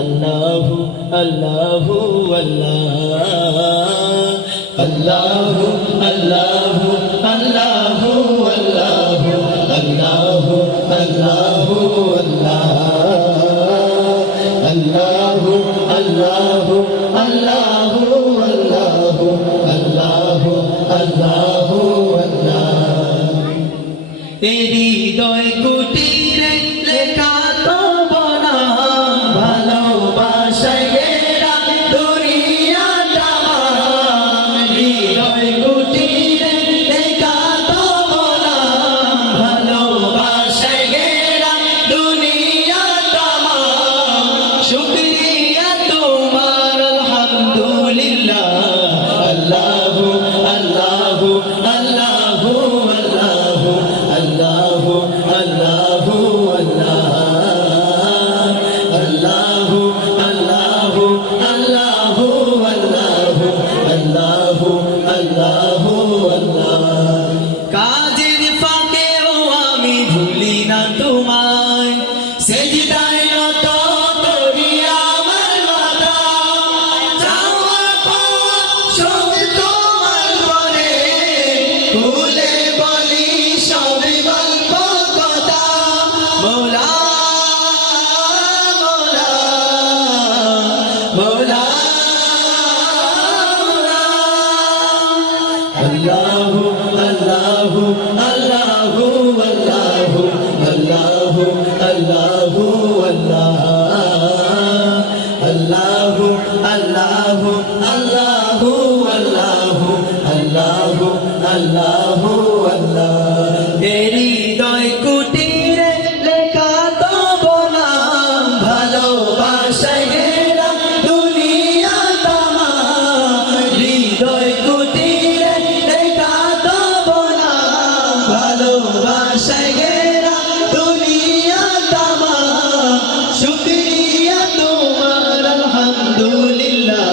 আল্লাহু আল্লাহু আল্লাহ আল্লাহু আল্লাহু আল্লাহু আল্লাহু আল্লাহু আল্লাহু আল্লাহু আল্লাহু আল্লাহু আল্লাহু আল্লাহু আল্লাহু আল্লাহ তেরি হৃদয় কুটিরে লেখা তো বনা ভালোবাসায় ঘেরা দুনিয়াটা হৃদয় কুটিরে লেখা তো বনা ভালোবাসায় ঘেরা দুনিয়াটা শুকরিয়া তোমার আলহামদুলিল্লাহ আল্লাহু আল্লাহু আল্লাহু আল্লাহু আল্লাহু আল্লাহু আল্লাহু আল্লাহু আল্লাহু আল্লাহু আল্লাহু আল্লাহু আল্লাহ কাজের ফাঁকেও আমি ভুলি না তোমায় সেজদায় নত করি আমার মাথা যাওয়ার পর সব তোমার ঘরে ভুলে বলি সব গল্প কথা মৌলা মৌলা মৌলা আল্লাহু আল্লাহু আল্লাহু আল্লাহু আল্লাহু আল্লাহু আল্লাহু আল্লাহু আল্লাহু আল্লাহু আল্লাহু আল্লাহু আল্লাহ তেরি হৃদয় কুটিরে লেখা তো বনা ভালোবাসায় ঘেরা দুনিয়া তামা হৃদয় কুটিরে লেখা তো বনা ভালোবাসায় ঘেরা দুনিয়া তামা শুকরিয়া তোমার আলহামদুলিল্লাহ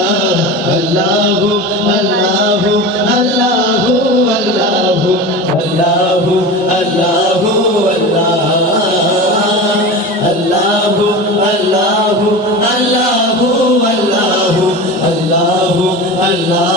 আল্লাহু আল্লাহু আল্লাহু আল্লাহু আল্লাহু আল্লাহু আল্লাহু আল্লাহু আল্লাহু আল্লাহু আল্লাহু আল্লাহু